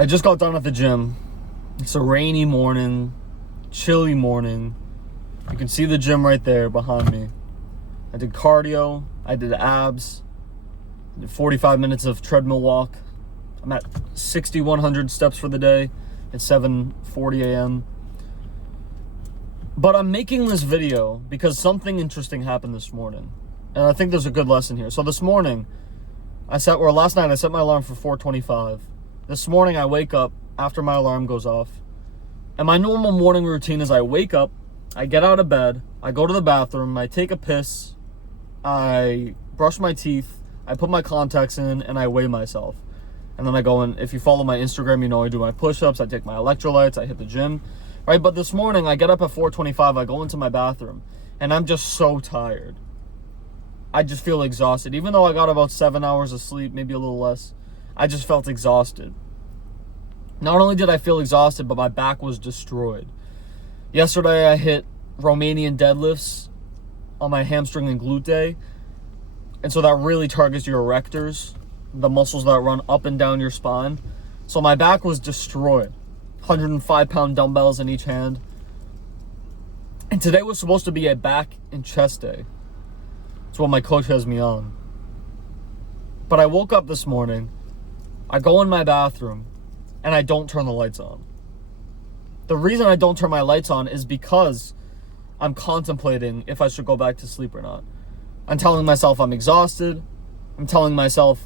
I just got done at the gym. It's a rainy morning, chilly morning. You can see the gym right there behind me. I did cardio, I did abs, I did 45 minutes of treadmill walk. I'm at 6,100 steps for the day. It's 7:40 a.m. But I'm making this video because something interesting happened this morning. And I think there's a good lesson here. So this morning, last night I set my alarm for 4:25. This morning I wake up after my alarm goes off. And my normal morning routine is I wake up, I get out of bed, I go to the bathroom, I take a piss, I brush my teeth, I put my contacts in, and I weigh myself. And then I go and if you follow my Instagram, you know I do my push-ups, I take my electrolytes, I hit the gym. Right? But this morning I get up at 4:25, I go into my bathroom, and I'm just so tired. I just feel exhausted. Even though I got about 7 hours of sleep, maybe a little less, I just felt exhausted. Not only did I feel exhausted, but my back was destroyed. Yesterday I hit Romanian deadlifts on my hamstring and glute day. And so that really targets your erectors, the muscles that run up and down your spine. So my back was destroyed. 105-pound dumbbells in each hand. And today was supposed to be a back and chest day. It's what my coach has me on. But I woke up this morning, I go in my bathroom, and I don't turn the lights on. The reason I don't turn my lights on is because I'm contemplating if I should go back to sleep or not. I'm telling myself I'm exhausted. I'm telling myself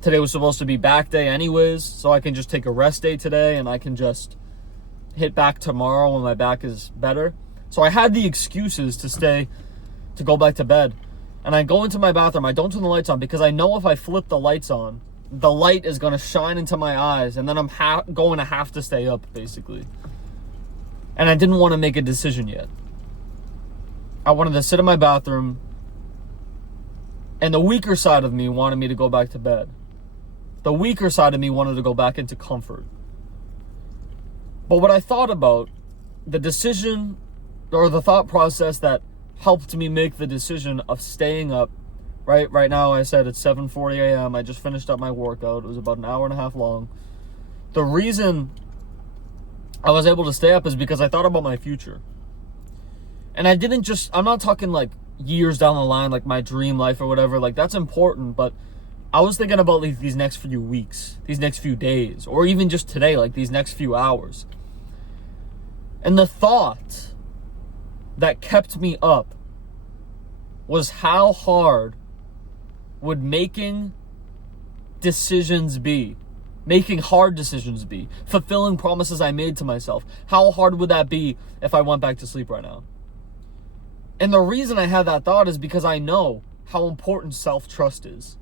today was supposed to be back day anyways, so I can just take a rest day today and I can just hit back tomorrow when my back is better. So I had the excuses to go back to bed. And I go into my bathroom, I don't turn the lights on because I know if I flip the lights on, the light is going to shine into my eyes and then I'm going to have to stay up, basically. And I didn't want to make a decision yet. I wanted to sit in my bathroom, and the weaker side of me wanted me to go back to bed. The weaker side of me wanted to go back into comfort. But what I thought about, the decision or the thought process that helped me make the decision of staying up, right now I said it's 7:40 a.m. I just finished up my workout. It was about an hour and a half long. The reason I was able to stay up is because I thought about my future. And I'm not talking like years down the line, like my dream life or whatever, like that's important, but I was thinking about like these next few weeks, these next few days, or even just today, like these next few hours. And the thought that kept me up was how hard would making hard decisions be, fulfilling promises I made to myself. How hard would that be if I went back to sleep right now? And the reason I had that thought is because I know how important self-trust is.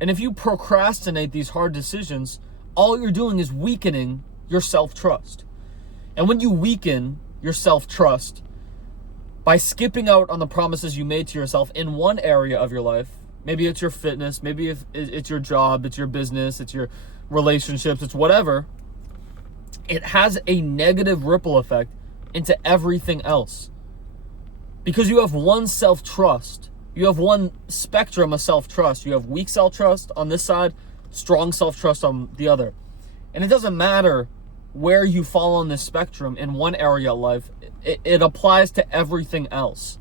And if you procrastinate these hard decisions, all you're doing is weakening your self-trust. And when you weaken your self-trust by skipping out on the promises you made to yourself in one area of your life, maybe it's your fitness, maybe if it's your job, it's your business, it's your relationships, it's whatever, it has a negative ripple effect into everything else. Because you have one self-trust. You have one spectrum of self-trust. You have weak self-trust on this side, strong self-trust on the other. And it doesn't matter where you fall on this spectrum in one area of life. It applies to everything else.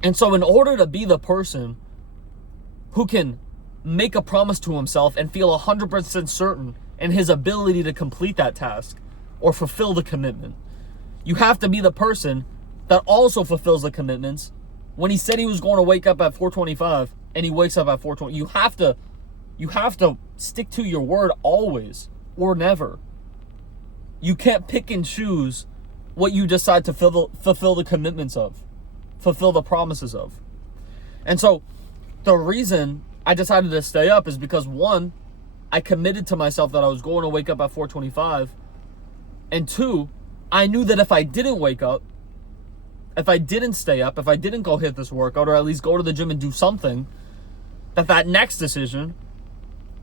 And so in order to be the person who can make a promise to himself and feel 100% certain in his ability to complete that task or fulfill the commitment, you have to be the person that also fulfills the commitments. When he said he was going to wake up at 4:25 and he wakes up at 4:20, you have to stick to your word always or never. You can't pick and choose what you decide to fulfill the commitments of, fulfill the promises of. And so the reason I decided to stay up is because, one, I committed to myself that I was going to wake up at 4:25, and two, I knew that if I didn't wake up, if I didn't stay up, if I didn't go hit this workout or at least go to the gym and do something, that next decision,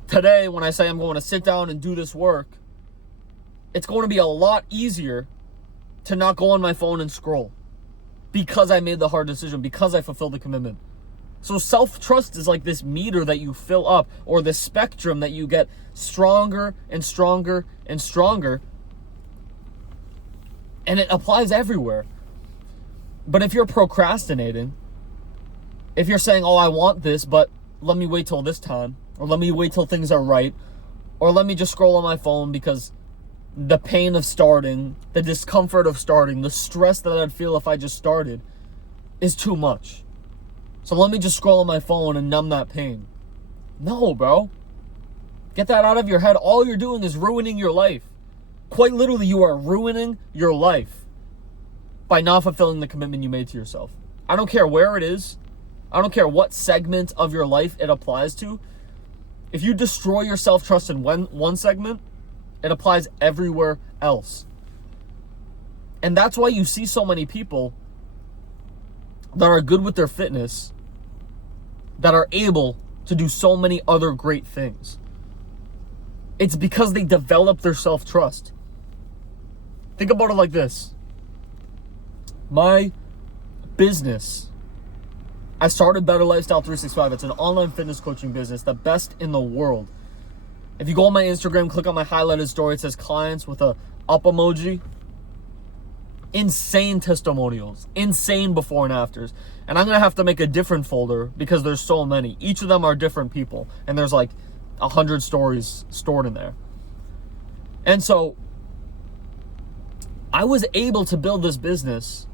today when I say I'm going to sit down and do this work, it's going to be a lot easier to not go on my phone and scroll because I made the hard decision, because I fulfilled the commitment. So self-trust is like this meter that you fill up, or this spectrum that you get stronger and stronger and stronger. And it applies everywhere. But if you're procrastinating, if you're saying, oh, I want this, but let me wait till this time, or let me wait till things are right, or let me just scroll on my phone because the pain of starting, the discomfort of starting, the stress that I'd feel if I just started is too much. So let me just scroll on my phone and numb that pain. No, bro. Get that out of your head. All you're doing is ruining your life. Quite literally, you are ruining your life by not fulfilling the commitment you made to yourself. I don't care where it is. I don't care what segment of your life it applies to. If you destroy your self-trust in one segment, it applies everywhere else. And that's why you see so many people that are good with their fitness that are able to do so many other great things. It's because they develop their self-trust. Think about it like this. My business, I started Better Lifestyle 365. It's an online fitness coaching business, the best in the world. If you go on my Instagram, click on my highlighted story, it says clients with a up emoji. Insane testimonials, insane before and afters. And I'm going to have to make a different folder because there's so many. Each of them are different people. And there's like 100 stories stored in there. And so I was able to build this business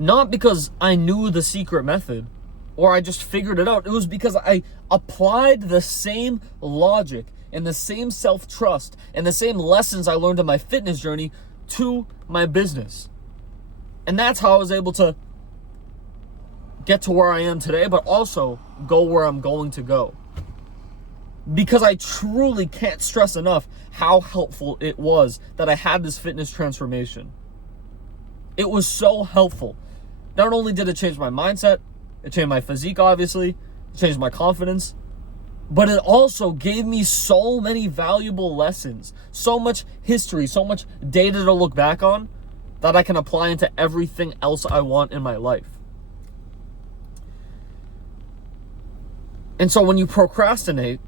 not because I knew the secret method or I just figured it out. It was because I applied the same logic and the same self-trust and the same lessons I learned in my fitness journey to my business. And that's how I was able to get to where I am today, but also go where I'm going to go. Because I truly can't stress enough how helpful it was that I had this fitness transformation. It was so helpful. Not only did it change my mindset, it changed my physique, obviously, it changed my confidence, but it also gave me so many valuable lessons, so much history, so much data to look back on that I can apply into everything else I want in my life. And so when you procrastinate,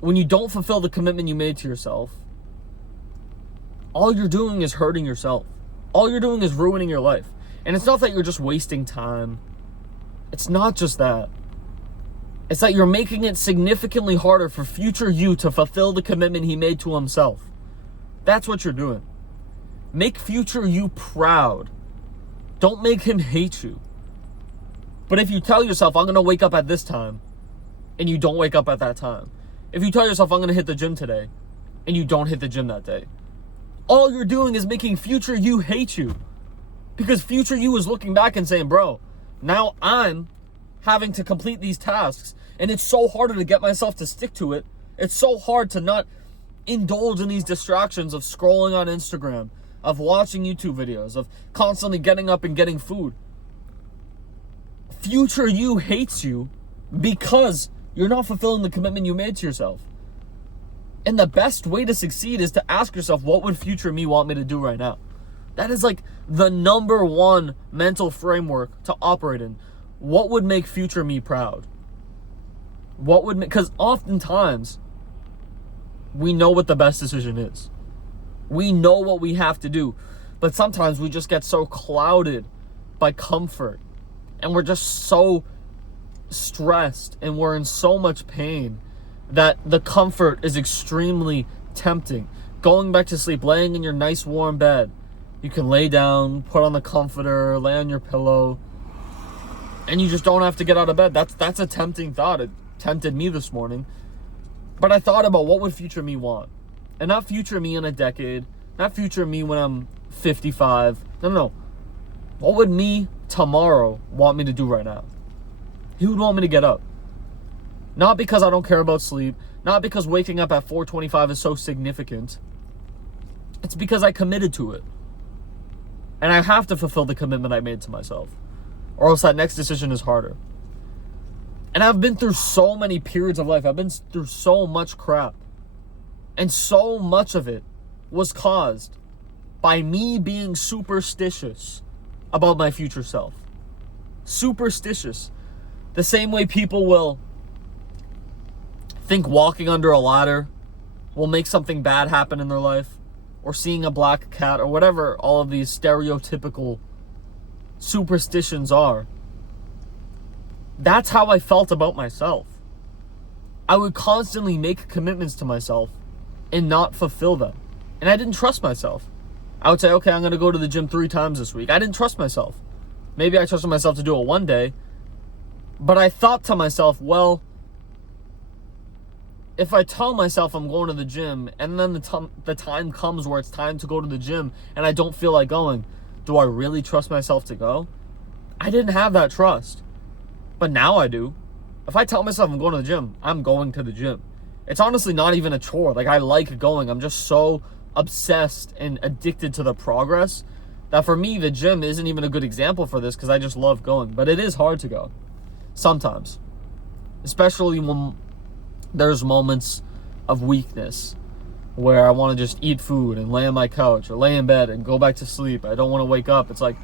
when you don't fulfill the commitment you made to yourself, all you're doing is hurting yourself. All you're doing is ruining your life. And it's not that you're just wasting time. It's not just that. It's that you're making it significantly harder for future you to fulfill the commitment he made to himself. That's what you're doing. Make future you proud. Don't make him hate you. But if you tell yourself, I'm going to wake up at this time, and you don't wake up at that time. If you tell yourself, I'm going to hit the gym today, and you don't hit the gym that day, all you're doing is making future you hate you. Because future you is looking back and saying, bro, now I'm having to complete these tasks, and it's so harder to get myself to stick to it. It's so hard to not indulge in these distractions of scrolling on Instagram, of watching YouTube videos, of constantly getting up and getting food. Future you hates you because you're not fulfilling the commitment you made to yourself. And the best way to succeed is to ask yourself, what would future me want me to do right now? That is like the number one mental framework to operate in. What would make future me proud? What would make, because oftentimes we know what the best decision is. We know what we have to do, but sometimes we just get so clouded by comfort and we're just so stressed and we're in so much pain that the comfort is extremely tempting. Going back to sleep, laying in your nice warm bed, you can lay down, put on the comforter, lay on your pillow, and you just don't have to get out of bed. That's a tempting thought. It tempted me this morning. But I thought about what would future me want. And not future me in a decade, not future me when I'm 55. No. What would me tomorrow want me to do right now? He would want me to get up. Not because I don't care about sleep, not because waking up at 4:25 is so significant. It's because I committed to it. And I have to fulfill the commitment I made to myself, or else that next decision is harder. And I've been through so many periods of life. I've been through so much crap. And so much of it was caused by me being superstitious about my future self. Superstitious. The same way people will think walking under a ladder will make something bad happen in their life, or seeing a black cat, or whatever all of these stereotypical superstitions are. That's how I felt about myself. I would constantly make commitments to myself and not fulfill them. And I didn't trust myself. I would say, okay, I'm going to go to the gym 3 times this week. I didn't trust myself. Maybe I trusted myself to do it one day. But I thought to myself, well, if I tell myself I'm going to the gym and then the time comes where it's time to go to the gym and I don't feel like going, do I really trust myself to go? I didn't have that trust. But now I do. If I tell myself I'm going to the gym, I'm going to the gym. It's honestly not even a chore. Like, I like going. I'm just so obsessed and addicted to the progress that for me, the gym isn't even a good example for this because I just love going. But it is hard to go sometimes, especially when there's moments of weakness where I want to just eat food and lay on my couch or lay in bed and go back to sleep. I don't want to wake up. It's like,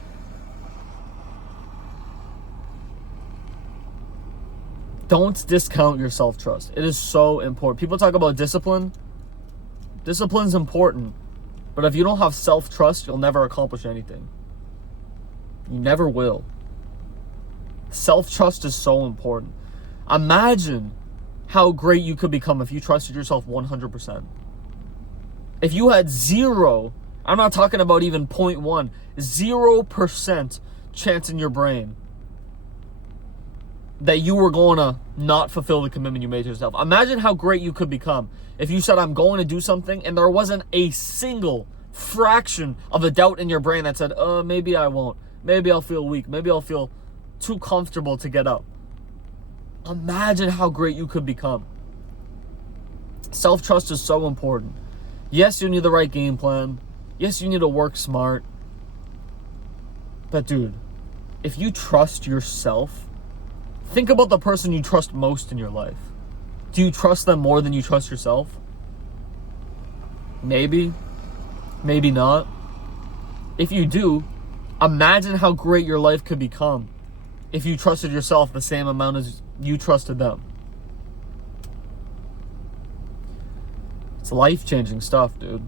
don't discount your self-trust. It is so important. People talk about discipline. Discipline's important. But if you don't have self-trust, you'll never accomplish anything. You never will. Self-trust is so important. Imagine how great you could become if you trusted yourself 100%. If you had zero, I'm not talking about even 0.1, 0% chance in your brain that you were going to not fulfill the commitment you made to yourself. Imagine how great you could become if you said, I'm going to do something, and there wasn't a single fraction of a doubt in your brain that said, maybe I won't. Maybe I'll feel weak. Maybe I'll feel too comfortable to get up. Imagine how great you could become. Self-trust is so important. Yes, you need the right game plan. Yes, you need to work smart. But dude, if you trust yourself, think about the person you trust most in your life. Do you trust them more than you trust yourself? Maybe. Maybe not. If you do, imagine how great your life could become if you trusted yourself the same amount as you trusted them. It's life-changing stuff, dude.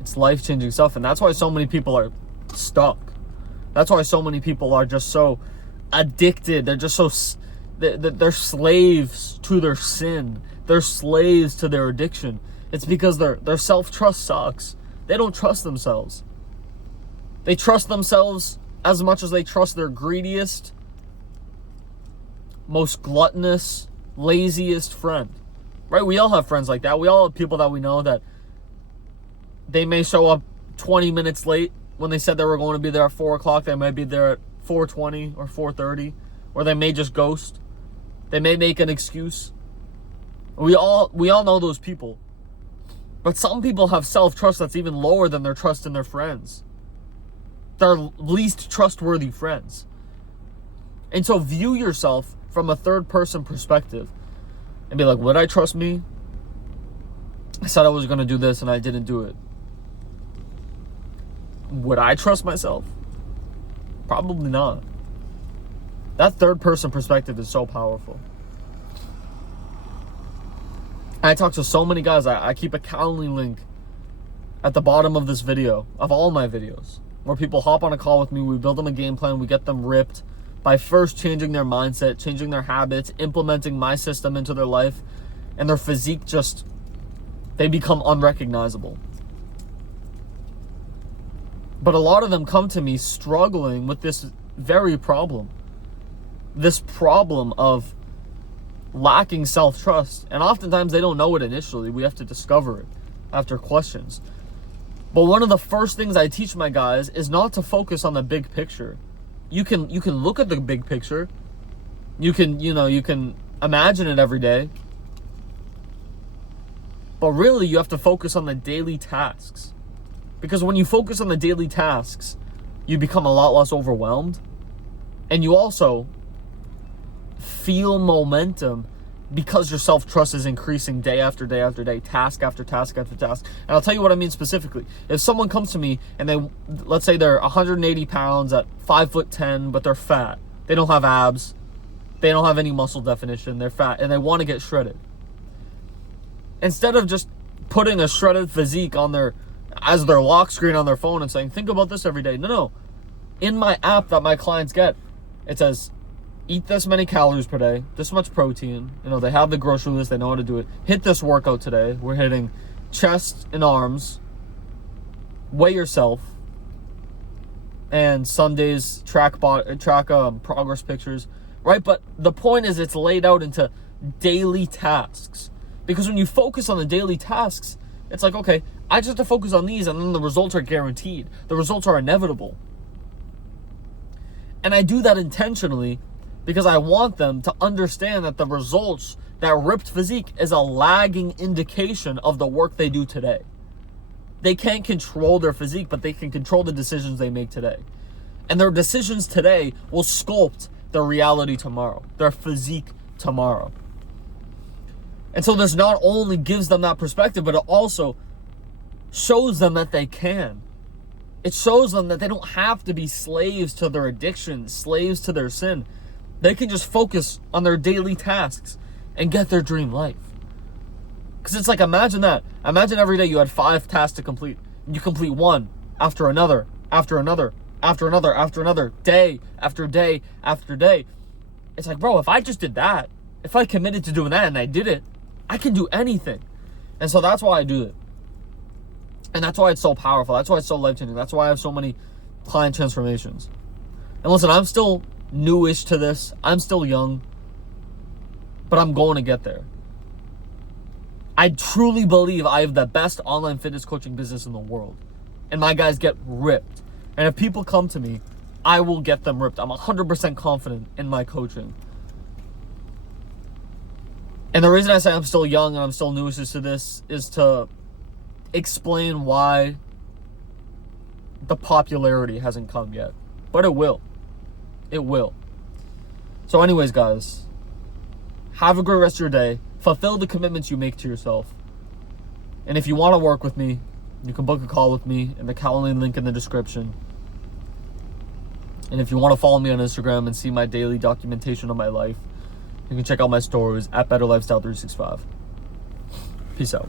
It's life-changing stuff, and that's why so many people are stuck. That's why so many people are just so addicted. They're just so they're slaves to their sin. They're slaves to their addiction. It's because their self-trust sucks. They don't trust themselves. They trust themselves as much as they trust their greediest, most gluttonous, laziest friend. Right? We all have friends like that. We all have people that we know that they may show up 20 minutes late when they said they were going to be there at 4 o'clock. They might be there at 4:20 or 4:30, or they may just ghost. They may make an excuse. We all know those people. But some people have self-trust that's even lower than their trust in their friends. Their least trustworthy friends. And so view yourself from a third-person perspective and be like, would I trust me? I said I was going to do this and I didn't do it. Would I trust myself? Probably not. That third-person perspective is so powerful. I talk to so many guys. I keep a Calendly link at the bottom of this video, of all my videos, where people hop on a call with me. We build them a game plan. We get them ripped by first changing their mindset, changing their habits, implementing my system into their life, and their physique just, they become unrecognizable. But a lot of them come to me struggling with this very problem. This problem of lacking self-trust. And oftentimes they don't know it initially. We have to discover it after questions. But one of the first things I teach my guys is not to focus on the big picture. You can look at the big picture. You can imagine it every day. But really, you have to focus on the daily tasks. Because when you focus on the daily tasks, you become a lot less overwhelmed. And you also feel momentum because your self-trust is increasing day after day after day, task after task after task. And I'll tell you what I mean specifically. If someone comes to me and let's say they're 180 pounds at 5'10", but they're fat, They don't have abs. They don't have any muscle definition. They're fat and they want to get shredded. Instead of just putting a shredded physique on as their lock screen on their phone and saying, think about this every day. No. In my app that my clients get, it says, eat this many calories per day, this much protein. They have the grocery list. They know how to do it. Hit this workout today. We're hitting chest and arms. Weigh yourself. And Sundays, track progress pictures. Right? But the point is it's laid out into daily tasks. Because when you focus on the daily tasks, it's like, okay, I just have to focus on these and then the results are guaranteed. The results are inevitable. And I do that intentionally because I want them to understand that the results, that ripped physique, is a lagging indication of the work they do today. They can't control their physique, but they can control the decisions they make today. And their decisions today will sculpt their reality tomorrow, their physique tomorrow. And so this not only gives them that perspective, but it also shows them that they can. It shows them that they don't have to be slaves to their addiction, slaves to their sin. They can just focus on their daily tasks and get their dream life. Because it's like, imagine that. Imagine every day you had 5 tasks to complete. You complete one after another, after another, after another, after another, day after day after day. It's like, bro, if I just did that, if I committed to doing that and I did it, I can do anything. And so that's why I do it. And that's why it's so powerful. That's why it's so life-changing. That's why I have so many client transformations. And listen, I'm still newish to this. I'm still young. But I'm going to get there. I truly believe I have the best online fitness coaching business in the world. And my guys get ripped. And if people come to me, I will get them ripped. I'm 100% confident in my coaching. And the reason I say I'm still young and I'm still newish to this is to explain why the popularity hasn't come yet. But it will. It will. So anyways, guys, have a great rest of your day. Fulfill the commitments you make to yourself. And if you want to work with me, you can book a call with me in the Calendly link in the description. And if you want to follow me on Instagram and see my daily documentation of my life, you can check out my stories at Better Lifestyle 365. Peace out.